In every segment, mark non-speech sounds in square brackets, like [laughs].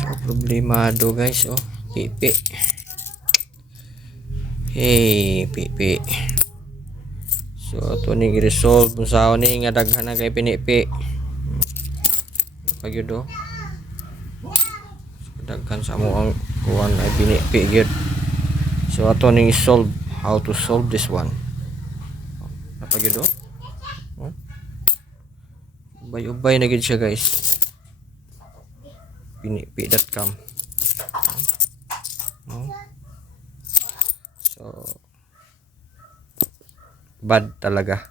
So, problemado guys, oh. Pipi. Hey, pipi. So, ito ni resolve kung saan ni nga daghan na kay pinipi. Pag yun, oh. So, daghan sa mo ang kuwan ay pinipi yun. So, ito ni solve how to solve this one. Napag yun, oh. Oh. Ubay-ubay na gid siya guys. Pinipi.com. Oh. So, bad talaga.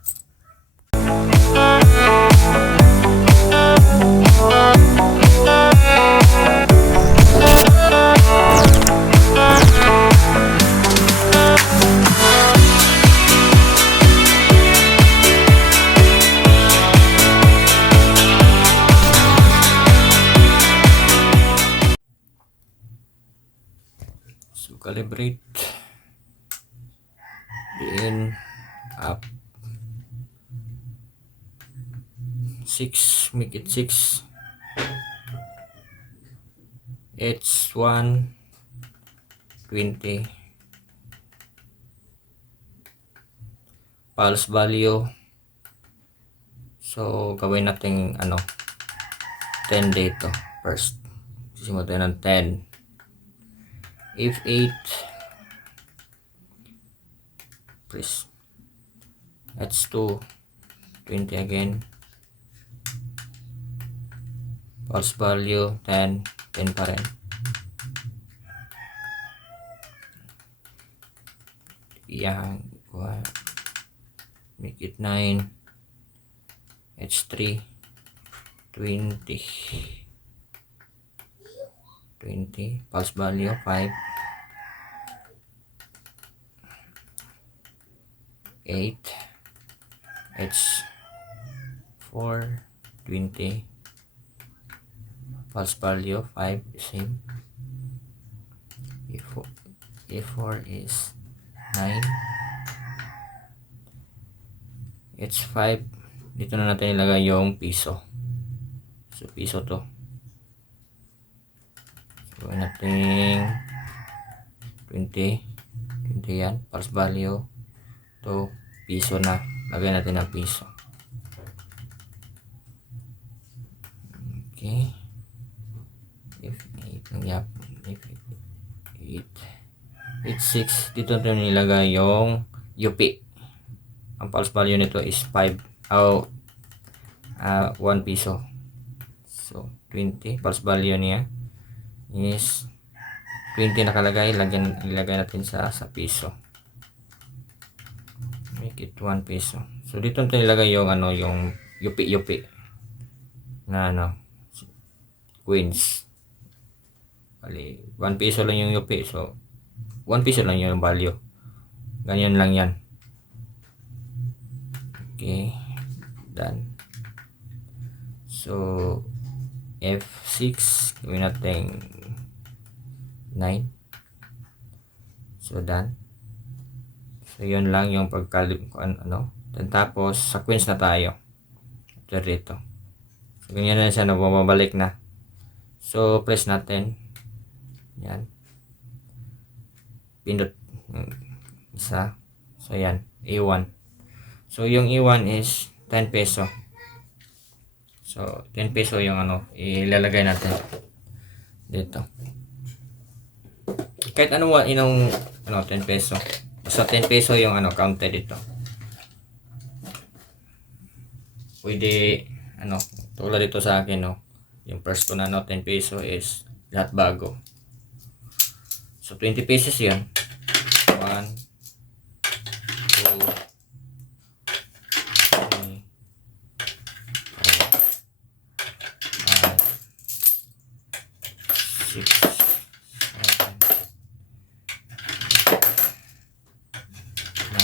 So, calibrate. Then, up. 6, make it 6. It's 1, 20. Pulse value. So, gawin natin ano, 10 dito first. Sisimula tayo ng 10. If 8 press that's 2 20 again. Pulse value 10 10 pa rin yan make it 9 it's 3 20 20 pulse value 5 8 it's 4 20 pulse value 5 same. A4, A4 is 9 it's 5 dito na natin ilagay yung piso. So piso to. So natin 20 20 yan. Pulse value to piso na. Lagay natin ng piso. Okay. If 8 ng yap if 8 8 6 dito natin nilagay yung UP ang pulse value nito is 5 oh, uh, 1 piso. So 20 pulse value niya is 20 nakalagay. Lagyan ilagay natin sa sa piso make it 1 peso. So dito natin ilagay yung ano yung yupi yupi na ano queens. Bali 1 peso lang yung yupi. So 1 peso lang yung value. Ganyan lang yan. Okay. Done. So F6 gawin natin 9. So done. So, yun lang yung pagkalib ano. Then, tapos, sa queens na tayo. After dito. So, ganyan na siya, bumabalik na. So, press natin. Yan. Pindot. Isa. So, yan. A1. So, yung A1 is 10 peso. So, 10 peso yung ano, ilalagay natin dito. Kahit ano inong ano, 10 peso. Basta 10 peso yung ano, counter dito. Pwede, ano, tulad dito sa akin, no. Yung first ko na, no, 10 peso is lahat bago. So, 20 pesos yan. 1, 2, 3, 4, 5, 6, 10,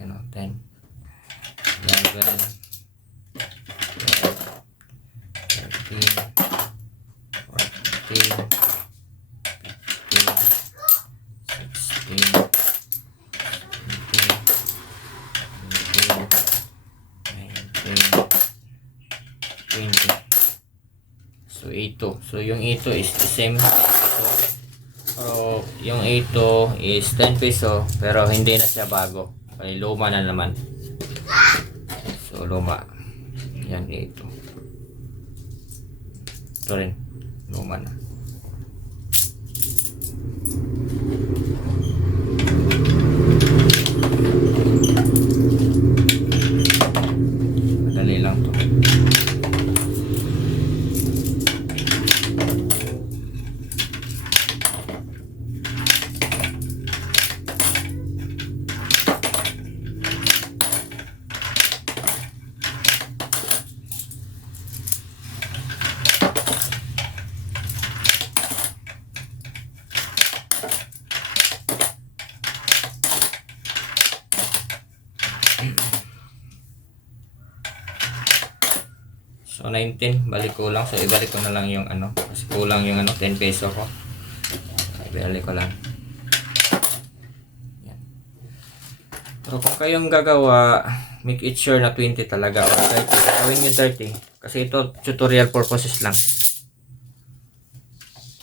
you know, 10, 11, 13, 14, 15, 16, 17, 18, 19, 20. So, ito. So, yung ito is the same. So, pero yung ito is 10 peso pero hindi na siya bago. Kaya luma na naman. So, luma. Yan, ito. Ito rin. Luma na. Madali lang to. So 19, balik ko lang. So ibalik ko na lang yung ano, kasi kulang yung ano, 10 peso ko. Ibalik ko lang. Yan. Pero kung kayong gagawa, make it sure na 20 talaga or 30. Gawin yung 30. Kasi ito tutorial purposes lang.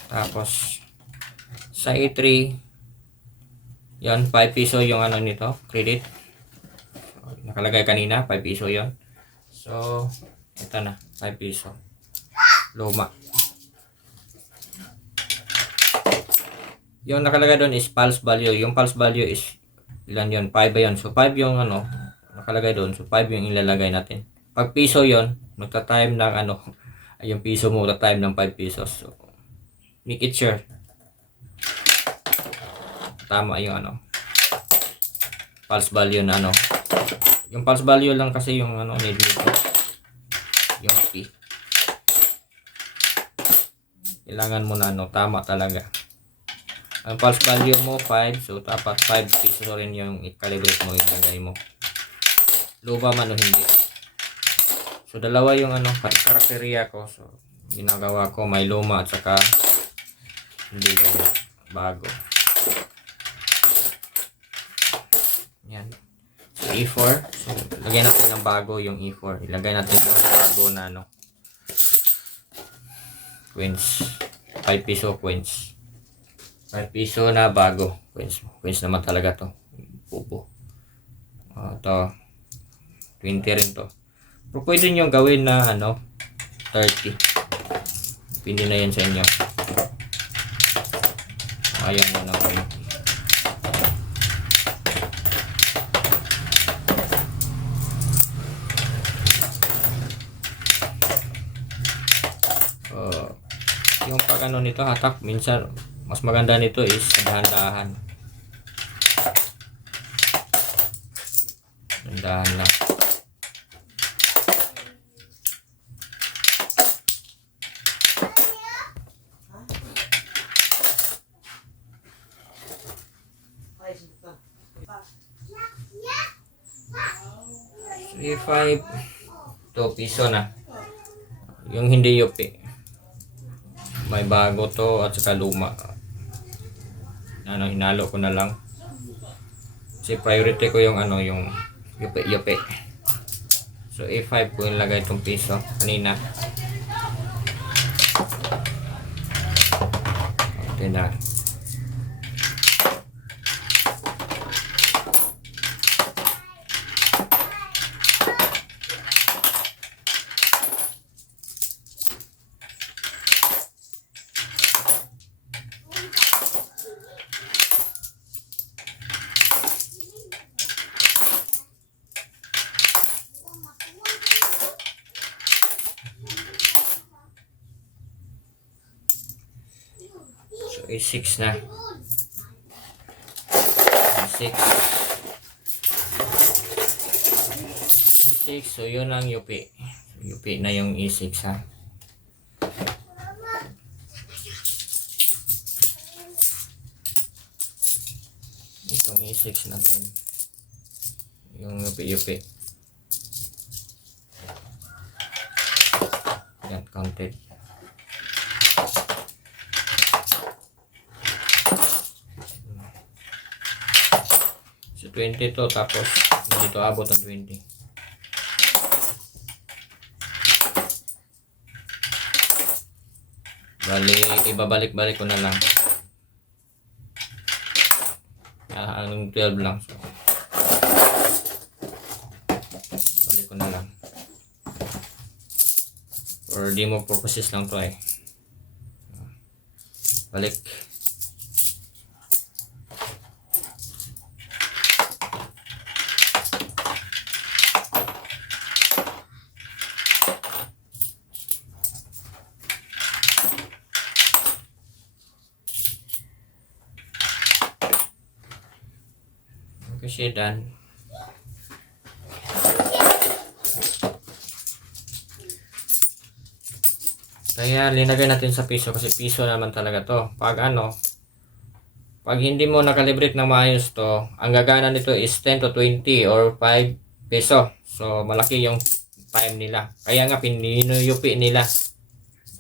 Tapos sa A3 yan 5 piso yung ano nito, credit. So, nakalagay kanina 5 piso yon. So ito na, 5 piso. Luma. Yung nakalagay doon is pulse value. Yung pulse value is ilan yun? 5 ba yun? So 5 yung ano, nakalagay doon. So 5 yung ilalagay natin. Pag piso yon magta-time ng ano, [laughs] yung piso mo, magta-time ng 5 pesos. So, make it sure. Tama yung ano, pulse value na ano. Yung pulse value lang kasi yung ano, need nito yung P. Kailangan mo na ano, tama talaga. Ang pulse value mo 5, so dapat 5 piso rin yung i-calibrate mo, ilagay mo. Luba man o hindi. So dalawa yung ano, karakteriya ko. So ginagawa ko may luma at saka hindi luma, bago. Yan. So, E4. So, lagyan natin ng bago yung E4. Ilagay natin yung bago na ano. Coins. 5 piso coins. 5 piso na bago. Coins. Coins naman talaga to. Pupo. Uh, to. 20 rin to. Pero pwede nyo gawin na ano. 30. Pindi na yan sa inyo. Ayan mo na 20. Uh, yung pag ano nito hatak minsan mas maganda nito is dahan-dahan dahan lang Three, five, two piso na. Yung hindi yupi. May bago to at saka luma. Ano, hinalo ko na lang. Kasi priority ko yung ano, yung yupi yupi. So A5 ko yung lagay itong piso kanina. Okay na. So A6 na. A6. A6, so yun ang UP. UP na yung E6 ha. Itong E6 natin. Yung UP, UP. Yan, counted. 20 to tapos hindi to abot ang 20. Bali, ibabalik-balik ko na lang. Ah, ang 12 lang. So, balik ko na lang. For demo purposes lang to eh. Balik. Kasi dan. Kaya linagay natin sa piso kasi piso naman talaga to. Pag ano, pag hindi mo nakalibrate ng maayos to, ang gagana nito is 10 to 20 or 5 peso. So, malaki yung time nila. Kaya nga, pininuyupi nila.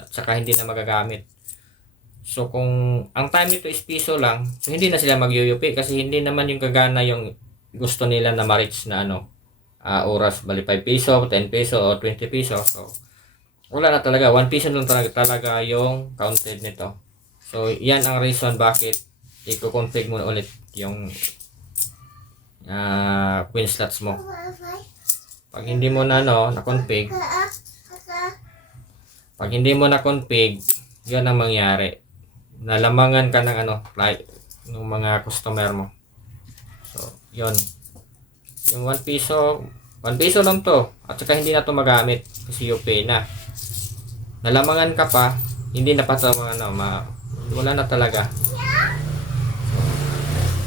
At saka hindi na magagamit. So, kung ang time nito is piso lang, so hindi na sila magyuyupi kasi hindi naman yung gagana yung gusto nila na ma-reach na ano, ah, oras. Bali 5 peso, 10 peso, o 20 peso. So, wala na talaga. 1 peso lang talaga, talaga yung counted nito. So, yan ang reason bakit i-config mo ulit yung ah queen slots mo. Pag hindi mo na no, na-config, pag hindi mo na-config, yun ang mangyari. Nalamangan ka ng ano, like, ng mga customer mo. So, yun. Yung 1 piso, 1 piso lang to. At saka hindi na to magamit kasi you pay na. Nalamangan ka pa, hindi na pa to ano, ma, wala na talaga.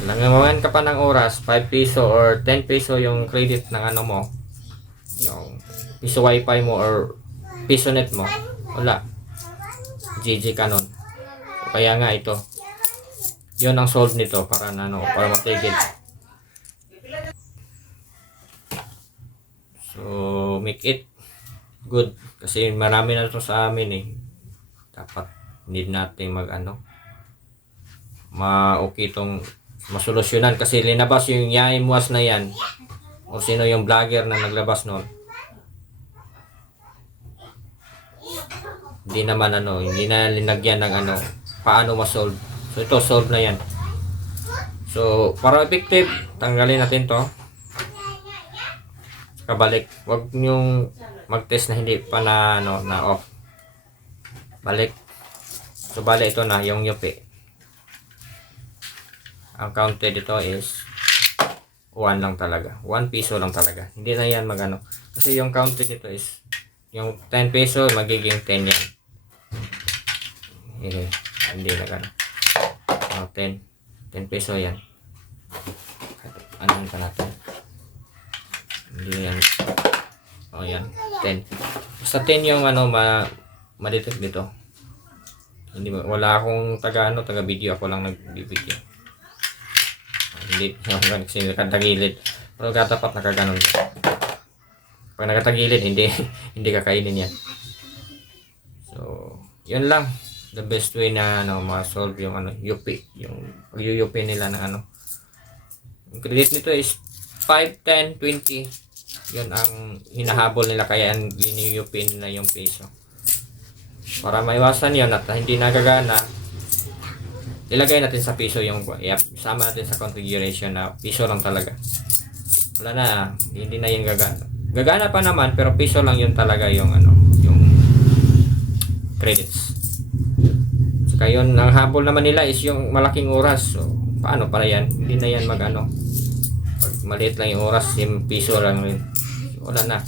Nalamangan ka pa ng oras, 5 piso or 10 peso yung credit ng ano mo, yung piso wifi mo or piso net mo, wala. GG ka nun. Kaya nga ito, yun ang solve nito para na ano, para matigil. So, make it good. Kasi marami na to sa amin eh. Dapat need natin mag ano, ma-okay tong masolusyonan kasi linabas yung yain na yan o sino yung vlogger na naglabas noon hindi naman ano hindi na linagyan ng ano paano ma-solve. So ito solve na yan. So para effective tanggalin natin to. Kabalik. Wag nyong mag-test na hindi pa na ano na off. Balik. So balik ito na yung yupi. Ang counted dito is 1 lang talaga. 1 piso lang talaga. Hindi na yan magano. Kasi yung counted nito is yung 10 peso magiging 10 yan. Hindi, hindi na gano oh, 10 10 peso yan. Ano pa natin? Hindi yan. Oh yan. 10 basta 10 yung ano ma ma-detect dito hindi wala akong taga ano taga video. Ako lang nagbibigay hindi. [laughs] Yung kasi nakatagilid. Pero katapat nakaganon pag nakatagilid hindi. [laughs] Hindi kakainin yan. So yun lang the best way na ano ma-solve yung ano UP yung pag-UP nila na ano. Yung credit nito is 5, 10, 20 yun ang hinahabol nila kaya ang UP nila yung peso para maiwasan yun at hindi nagagana ilagay natin sa piso yung yep, sama natin sa configuration na piso lang talaga. Wala na hindi na yung gagana. Gagana pa naman pero piso lang yun talaga yung ano yung credits saka yun ang habol naman nila is yung malaking oras. So paano para yan? Hindi na yan mag ano pag maliit lang yung oras yung piso lang yun. Wala na.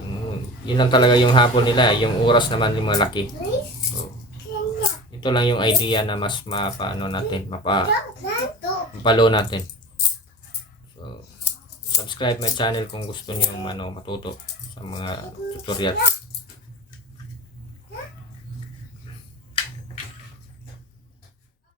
Mm, yun lang talaga yung habol nila. Yung oras naman yung malaki. So ito lang yung idea na mas mapaano natin, mapa mapalo natin. So, subscribe my channel kung gusto niyo ano, matuto sa mga tutorial.